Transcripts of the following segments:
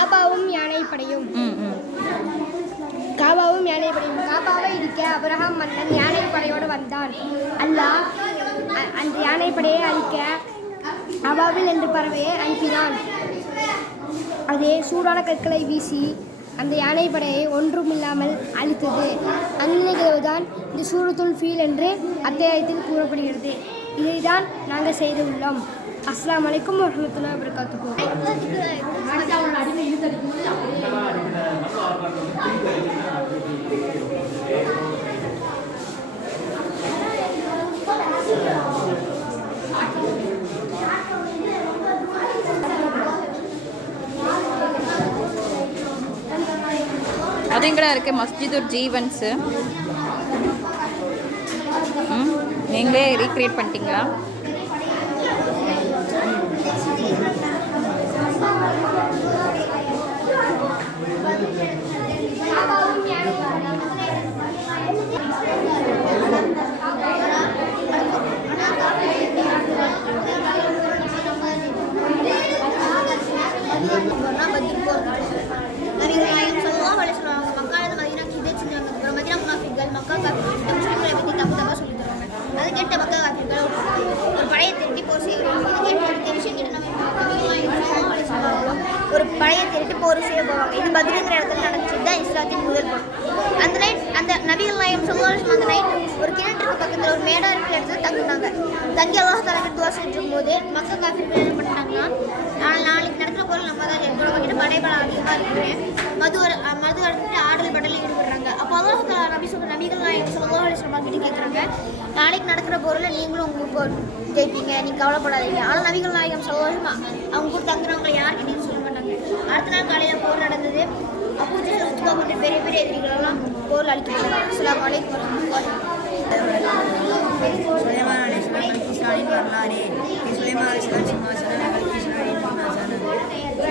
காபாவும் யானைப்படையும். காபாவை இடிக்க அபிரகாம் மன்னன் யானைப்படையோடு வந்தான். அல்லாஹ் அந்த யானைப்படையை அழிக்க அபாபில் என்ற பறவையை அனுப்பினான். அதே சூடான கற்களை வீசி அந்த யானைப்படையை ஒன்றுமில்லாமல் அழித்தது. அந்த நிகழ்வுதான் இந்த சூரத்துல் ஃபீல் என்று அத்தியாயத்தில் கூறப்படுகிறது. இதைதான் நாங்கள் செய்து உள்ளோம். அஸ்ஸலாமு அலைக்கும் வரஹ்மத்துல்லாஹி வபரகாத்துஹு. அது எங்கடா இருக்குது? மஸ்ஜிதுர் ஜீவன்ஸு. நீங்களே ரீக்ரியேட் பண்ணிட்டீங்களா? ஒரு பழைய திருட்டு போர் செய்ய போவாங்க. இது பத்ருங்கிற இடத்துல நடந்துச்சு தான் இஸ்லாத்தின் முதல் போர். அந்த நைட் அந்த நபிகள் நாயகம் ஸல்லல்லாஹு அலைஹி வஸல்லம் அந்த நைட் ஒரு கிணற்றுக்கு பக்கத்தில் ஒரு மேடா இருக்கிற இடத்துல தங்குனாங்க. தங்கி அல்லாஹ் தஆலா துவா செஞ்சும் போது மக்கா காஃபிர்கள் என்ன பண்ணாங்கன்னா, நாளைக்கு நடக்கிற போரில் நம்ம தான் எங்களோட படைபலம் அதிகமாக இருக்கிறேன், மது அடிச்சுட்டு ஆடல் படலில் ஈடுபடுறாங்க. அப்போ அல்லாஹ் தஆலா நபிகள் நாயகம் ஸல்லல்லாஹு அலைஹி வஸல்லம் கிட்ட கேட்குறாங்க, நாளைக்கு நடக்கிற போரில் நீங்களும் உங்களுக்கு ஜெயிப்பீங்க, நீங்கள் கவலைப்படாதீங்க. ஆனால் நபிகள் நாயகம் ஸல்லல்லாஹு அலைஹி வஸல்லம் அவங்க கூட தங்குறவங்களை யார்கிட்டையும் சொல்ல மாட்டாங்க. அடுத்த நாள் காலையில் போர் நடந்தது. அபூ ஜஹல், உத்பா போன்ற பெரிய பெரிய எதிரிகளெல்லாம் போரில் அழிக்கப்பட்டாங்க. அஸ்ஸலாமு அலைக்கும் வரஹ்மத்துல்லாஹி. சுலைமான் அலைஹிஸ்ஸலாம் பல்கிஸ்ரானின் வரலாறு. சுலைமான் அலைஹிஸ்ஸலாம் சிம்மாசனம் பல்கிஸ்ரானின் சிம்மாசனம்.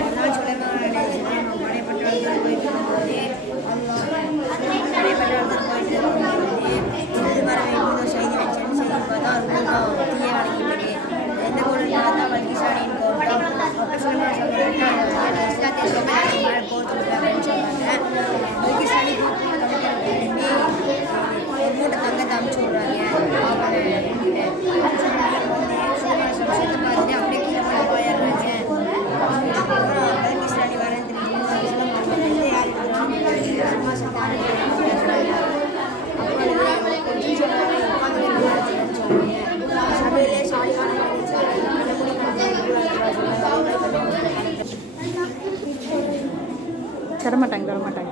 அதனால் சுலைமான் அலைஹிஸ்ஸலாம் படைப்பட்டாளர்கள் போயிட்டு இருக்கும்போது படைப்பட்டாளர்கள் போயிட்டு இருக்கும்போது சிறிது மரம் என்பதோ செய்தி வச்சேன்னு செய்தி பார்த்தா ஒரு தீய அடைக்கப்படு. எந்த கோவில் பார்த்தா பல்கிஸ்ரானின் கோட்டம். அப்போ சுலைமான் சொல்லிட்டு இஸ்லாத்தை சொல்ல போர் கொடுக்குறாங்கன்னு சொன்னாங்க. பல்கிஸ்ரானி திரும்பி ஒரு மூட்டை தங்கத்தை அமுச்சு விட்றாங்க. சுத்தம் பார்த்துட்டு அப்படியே கீழே போய் போயிடுறாங்க. அப்புறம் பல்கிஸ்ரானி வரேன் திரும்பி யார் சபையிலே சாலிகான தரமாட்டாங்க.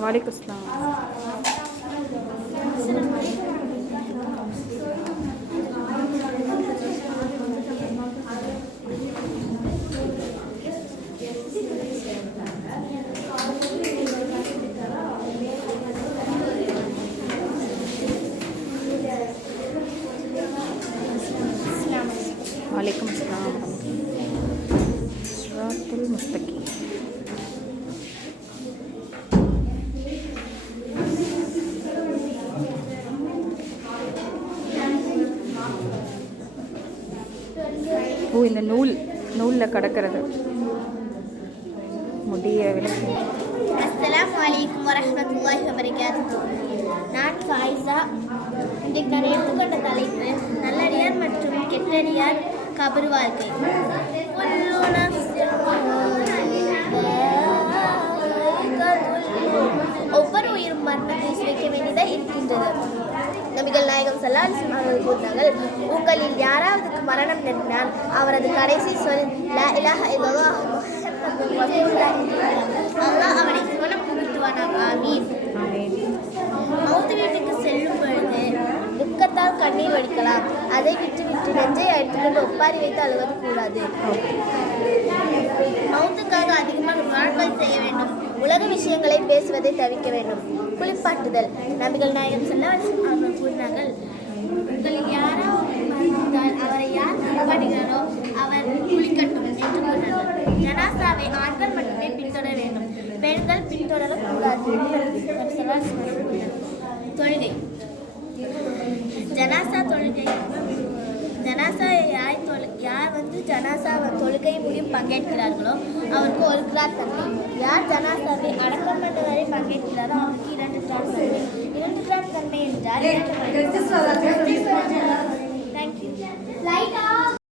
वालेकुम अस्सलाम. वालेकुम अस्सलाम. முஸ்தகி. ஓ, இந்த நூலில் கிடக்கிறது முடிய விளக்கு. அஸ்ஸலாமு அலைக்கும் வரஹ்மத்துல்லாஹி வபரகாத்துஹு. நான் ஃபாயிஸா. இன்றைக்கு நான் எடுத்துக்கொண்ட தலைப்பு நல்லடியார் மற்றும் கெட்டடியார் கபர் வாழ்க்கை. ஒவ்வொரு உயிரும் மரணத்தை சுவைக்க வேண்டியதாக இருக்கின்றது. நபிகள் நாயகம் ஸல்லல்லாஹு அலைஹி வஸல்லம் அவர்கள் கூறினார்கள், உங்களில் யாராவதுக்கு மரணம் நெருங்கினால் அவரது கடைசி சொல் லா இலாஹ இல்லல்லாஹ் முஹம்மதுர் ரசூலுல்லாஹ். அல்லாஹ் அவனை சுவனம் புகுத்துவானாக. ஆமீன். மௌத்து வீட்டுக்கு செல்லும் பொழுது துக்கத்தால் கண்ணீர் வடிக்கலாம். அதை விட்டு நெஞ்சை அடித்துக்கொண்டு ஒப்பாரி வைத்து அழுவது கூடாது. மௌத்துக்காக அதிகமாக துஆக்கள் செய்ய வேண்டும். உலக விஷயங்களை பேசுவதை தவிர்க்க வேண்டும். குளிப்பாட்டுதல். நபிகள் நாயகம் ஸல்லல்லாஹு அலைஹி வஸல்லம் அவர்கள் கூறினார்கள், உங்களில் யாராவது மரணித்தால் அவரை யார் குளிப்பாட்டுகிறாரோ அவர் குளிக்கட்டும் என்று கூறினார்கள். ஜனாசாவை ஆண்கள் மட்டுமே பின்தொடர வேண்டும், பெண்கள் பின்தொடரக்கூடாது. தொழுகை. ஜனாசா தொழுகை. ஜனாசா யார் ஜனாசா தொழுகை முடியும் பங்கேற்கிறார்களோ அவருக்கு 1 கிராத் தன்மை. யார் ஜனாசாவை அடக்கம் பண்ண வரை பங்கேற்கிறாரோ அவருக்கு 2 கிராத் தன்மை. 2 கிராத் தன்மை என்றால் தேங்க்யூ.